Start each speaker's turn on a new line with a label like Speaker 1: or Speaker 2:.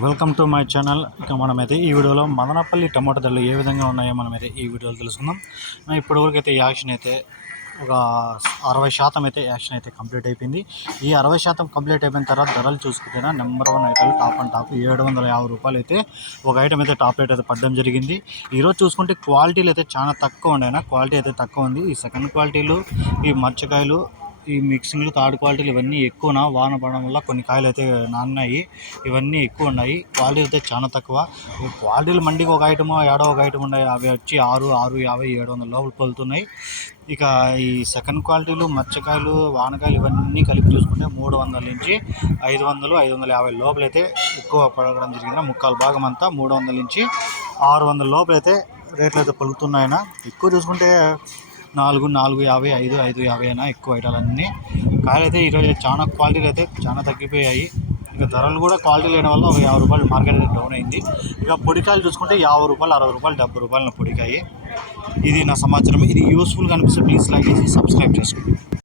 Speaker 1: Welcome to my channel ఇక మనమైతే ఈ వీడియోలో మదనపల్లి టమాటా ధరలు ఏ విధంగా ఉన్నాయో మనమైతే ఈ వీడియోలో తెలుసుకుందాం. ఇప్పటివరకు అయితే యాక్షన్ అయితే ఒక అరవై శాతం అయితే యాక్షన్ అయితే కంప్లీట్ అయిపోయింది. ఈ అరవై శాతం కంప్లీట్ అయిపోయిన తర్వాత ధరలు చూసుకుంటేనా number one item top and top ఏడు వందల యాభై రూపాయలు అయితే ఒక ఐటమ్ అయితే టాప్ రేట్ అయితే పడడం జరిగింది. ఈరోజు చూసుకుంటే క్వాలిటీలు అయితే చాలా తక్కువ ఉండేనా క్వాలిటీ అయితే తక్కువ ఉంది. ఈ సెకండ్ క్వాలిటీలు ఈ మర్చకాయలు ఈ మిక్సింగ్లు థర్డ్ క్వాలిటీలు ఇవన్నీ ఎక్కువన? వాన పడడం వల్ల కొన్ని కాయలు అయితే నాన్నాయి. ఇవన్నీ ఎక్కువ ఉన్నాయి. క్వాలిటీ అయితే చాలా తక్కువ. క్వాలిటీలు మండికి ఒక ఐటమ్ ఏడో ఒక ఐటమ్ ఉన్నాయి. అవి వచ్చి ఆరు ఆరు యాభై ఏడు వందల లోపల పలుతున్నాయి. ఇక ఈ సెకండ్ క్వాలిటీలు మచ్చకాయలు వానకాయలు ఇవన్నీ కలిపి చూసుకుంటే మూడు వందల నుంచి ఐదు వందలు ఐదు వందల యాభై లోపలైతే ఎక్కువ పడడం జరిగింది. ముక్కాలు భాగం అంతా మూడు వందల నుంచి ఆరు వందల లోపలైతే రేట్లు అయితే పలుకుతున్నాయన. ఎక్కువ చూసుకుంటే నాలుగు నాలుగు యాభై ఐదు ఐదు యాభై అయినా ఎక్కువ ఐటాలన్నీ. కాయలు అయితే ఈరోజు చాలా క్వాలిటీలు అయితే చాలా తగ్గిపోయాయి. ఇక ధరలు కూడా క్వాలిటీ లేని వల్ల ఒక యాభై రూపాయలు మార్కెట్ అయితే డౌన్ అయింది. ఇక పొడికాయలు చూసుకుంటే యాభై రూపాయలు అరవై రూపాయలు డెబ్బై రూపాయలు పొడికాయి. ఇది నా సమాచారం. ఇది యూస్ఫుల్గా అనిపిస్తే ప్లీజ్ లైక్ చేసి సబ్స్క్రైబ్ చేసుకోండి.